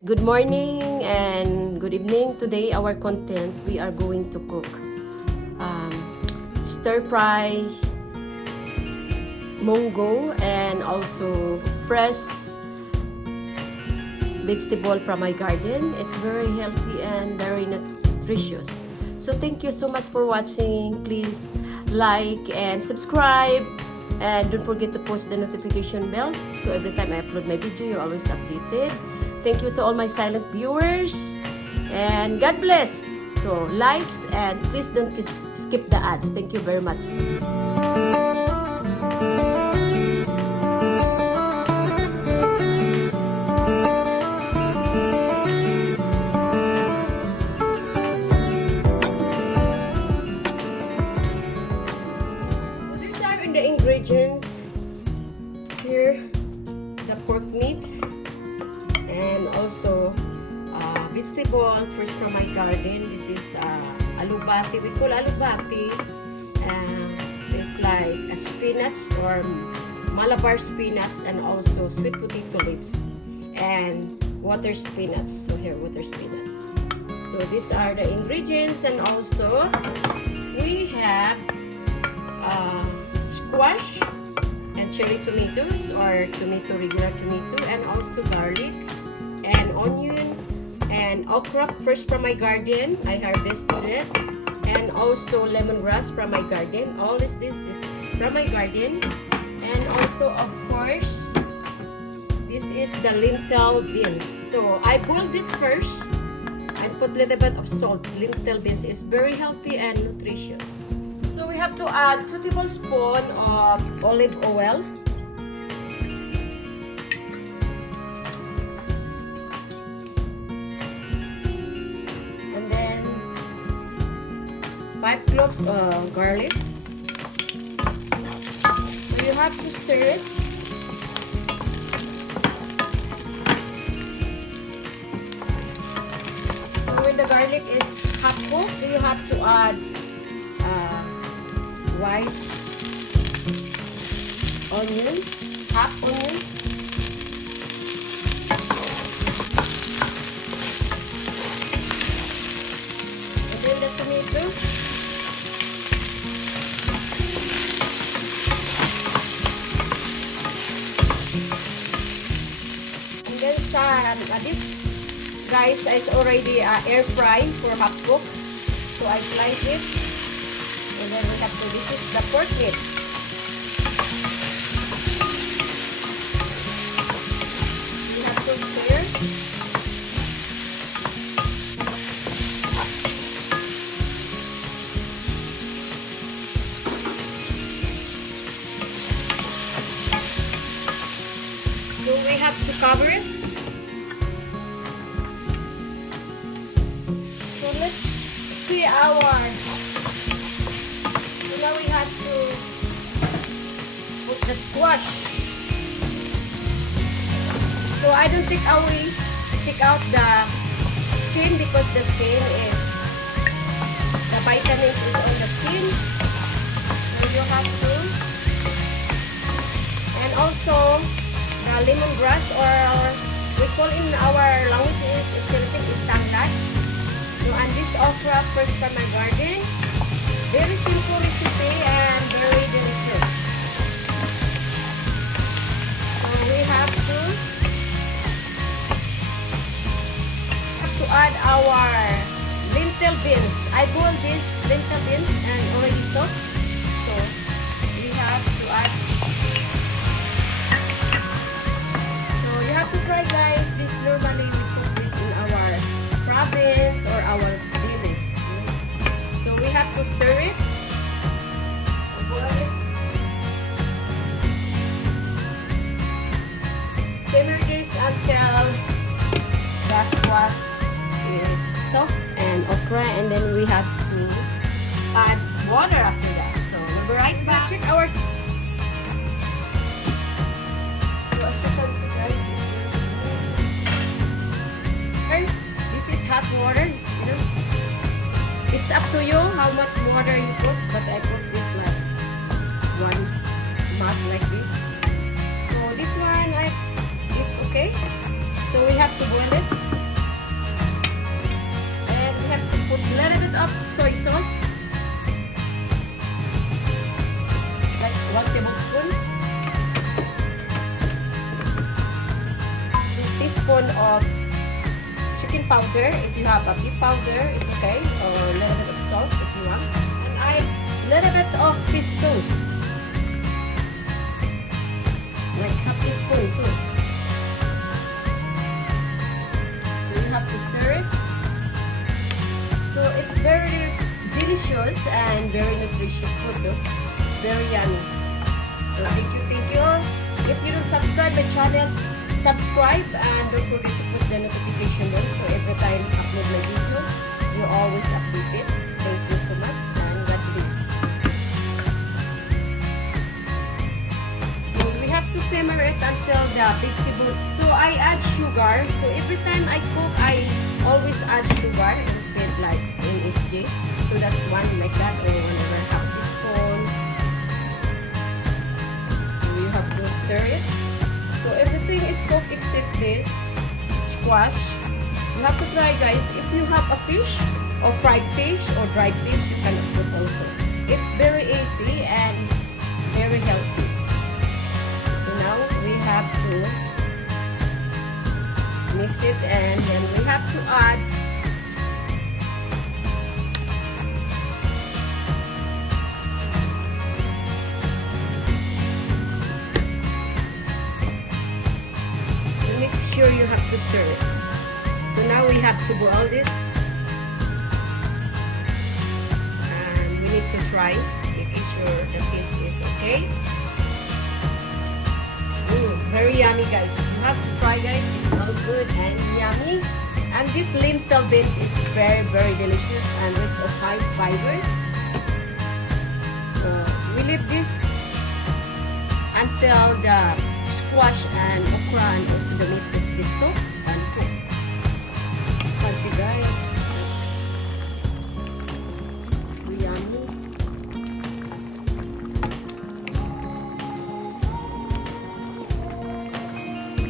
Good morning and good evening. Today our content, we are going to cook stir fry munggo and also fresh vegetable from my garden. It's very healthy and very nutritious. So thank you so much for watching. Please like and subscribe, and don't forget to post the notification bell so every time I upload my video you're always updated. Thank you to all my silent viewers, and God bless. So likes, and please don't skip the ads. Thank you very much. So these are in the ingredients here: the pork meat, and also vegetable first from my garden. This is alubati. We call alubati. It's like a spinach or Malabar spinach, and also sweet potato leaves and water spinach. So here, water spinach. So these are the ingredients, and also we have squash and cherry tomatoes or regular tomato, and also garlic and onion and okra first from my garden. I harvested it, and also lemongrass from my garden. All this is from my garden. And also, of course, this is the lentil beans. So I boiled it first and put a little bit of salt. Lentil beans is very healthy and nutritious. So we have to add 2 tablespoons of olive oil. And then 5 cloves of garlic. So you have to stir it. So when the garlic is half cooked, you have to add white onion, half onion, and then the tomato, and then this guys is already air fry for half cook. So I slice it. And then we have to, this is the pork meat. We have to stir. So we have to cover it. So let's see now we have to put the squash. So I don't think I will take out the skin, because the skin is, the vitamins is on the skin. So you have to. And also the lemongrass, or we call in our language is Philippine is tanglad. So and this okra first from my garden. Very simple recipe and very delicious. So we have to add our lentil beans. I boiled these lentil beans and already soaked. So we have to add. So you have to try, guys. This normally we cook this in our province or our village. So we have to stir it. Simmer this until the squash is soft and okra, and then we have to add water after that. So we'll be right back. Check our. So as you can see, guys, this is hot water. You know, it's up to you how much water you put, but I put this like 1 mug like this. So this one, it's okay. So we have to boil it. baking powder. If you have a beef powder, it's okay, or a little bit of salt if you want. And I little bit of fish sauce, like half teaspoon too. So you have to stir it. So it's very delicious and very nutritious food though. It's very yummy. So thank you. If you don't subscribe my channel, subscribe and don't forget to push the notification bell so every time I upload my video, you're always updated. Thank you so much and God bless. So we have to simmer it until the vegetable. So I add sugar. So every time I cook, I always add sugar instead like in SJ. So that's one like that, or whenever half teaspoon. So you have to stir it. So everything is cooked except this squash. You have to try, guys. If you have a fish or fried fish or dried fish, you can put also. It's very easy and very healthy. So now we have to mix it, and then we have to add you have to stir it. So now we have to boil it, and we need to try, making sure that this is okay. Very yummy, guys. You have to try, guys. It smells good and yummy. And this lentil beans is very delicious and rich of high fiber. So we leave this until the squash and okra and also the meat gets soaked and cooked. As you guys, so yummy.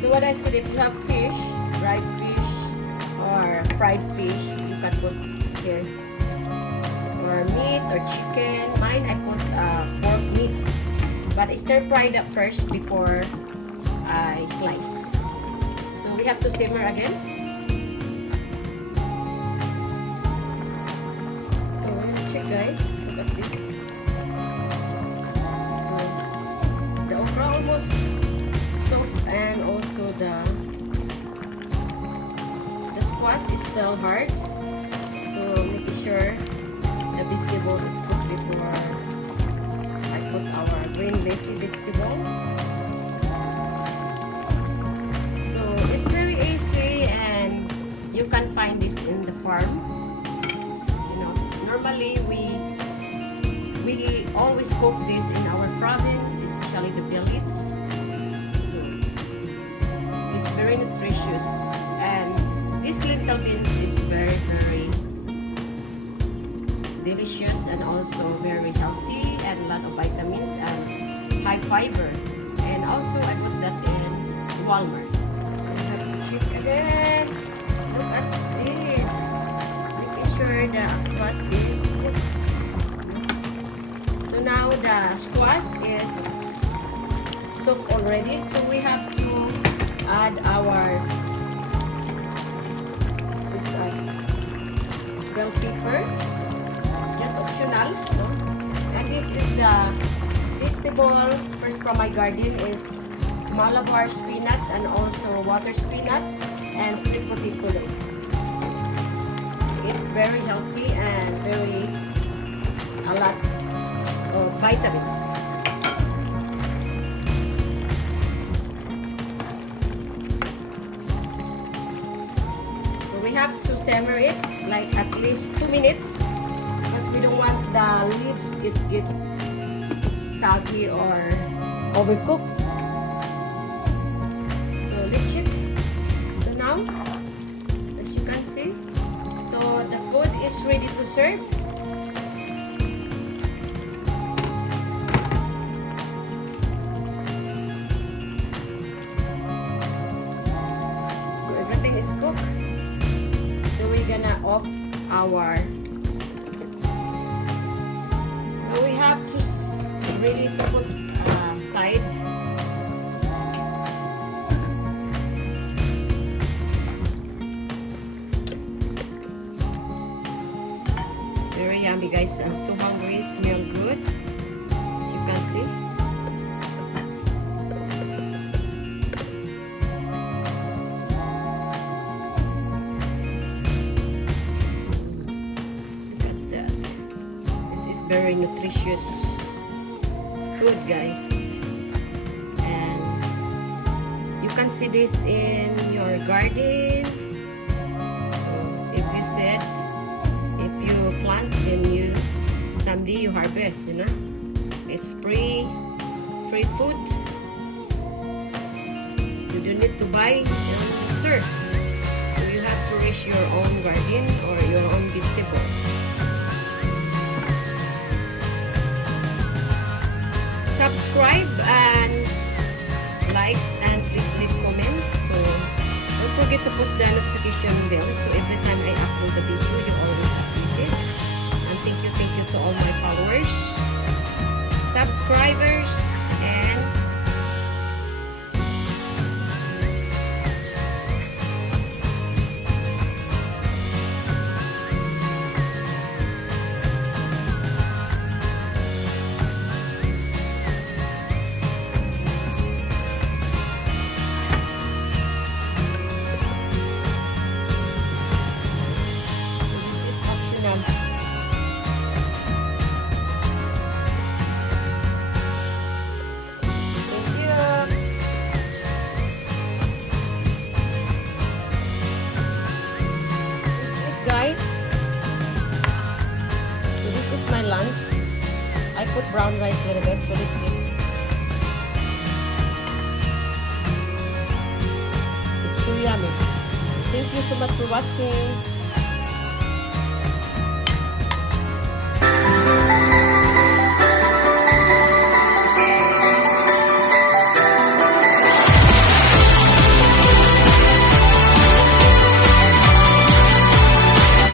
So what I said, if you have fish, dried fish or fried fish, you can put here, or meat or chicken. Mine I put pork meat, but I stir fry that first before I slice. So we have to simmer again. So check, guys, look at this. So the okra almost soft, and also the squash is still hard. So making sure the vegetable is cooked before I put our green leafy vegetable. It's very easy, and you can find this in the farm. You know, normally we always cook this in our province, especially the village. So it's very nutritious, and this lentil beans is very delicious and also very healthy, and a lot of vitamins and high fiber. And also I put that in Walmart. Again, look at this. Making sure the squash is cooked. So now the squash is soft already. So we have to add our this bell pepper, just optional. No? And this is the vegetable first from my garden is Malabar spinach and also water spinach and sweet potato leaves. It's very healthy and a lot of vitamins. So we have to simmer it like at least 2 minutes, because we don't want the leaves it get soggy or overcooked. As you can see, so the food is ready to serve. So everything is cooked. So we're gonna off our. Now we have to ready to put aside. finally, guys. I'm so hungry. Smell good. As you can see. Look at that. This is very nutritious food, guys. And you can see this in your garden. So if we said, if you plant, then you someday you harvest, you know. It's free food. You don't need to buy in the store. So you have to raise your own garden or your own vegetables. Subscribe and likes, and please leave comments. So don't forget to post the notification bell, so every time I upload the video, you're always updated. And thank you to all my followers, subscribers, and lunch. I put brown rice a little bit, so let's eat. It's so yummy. Thank you so much for watching.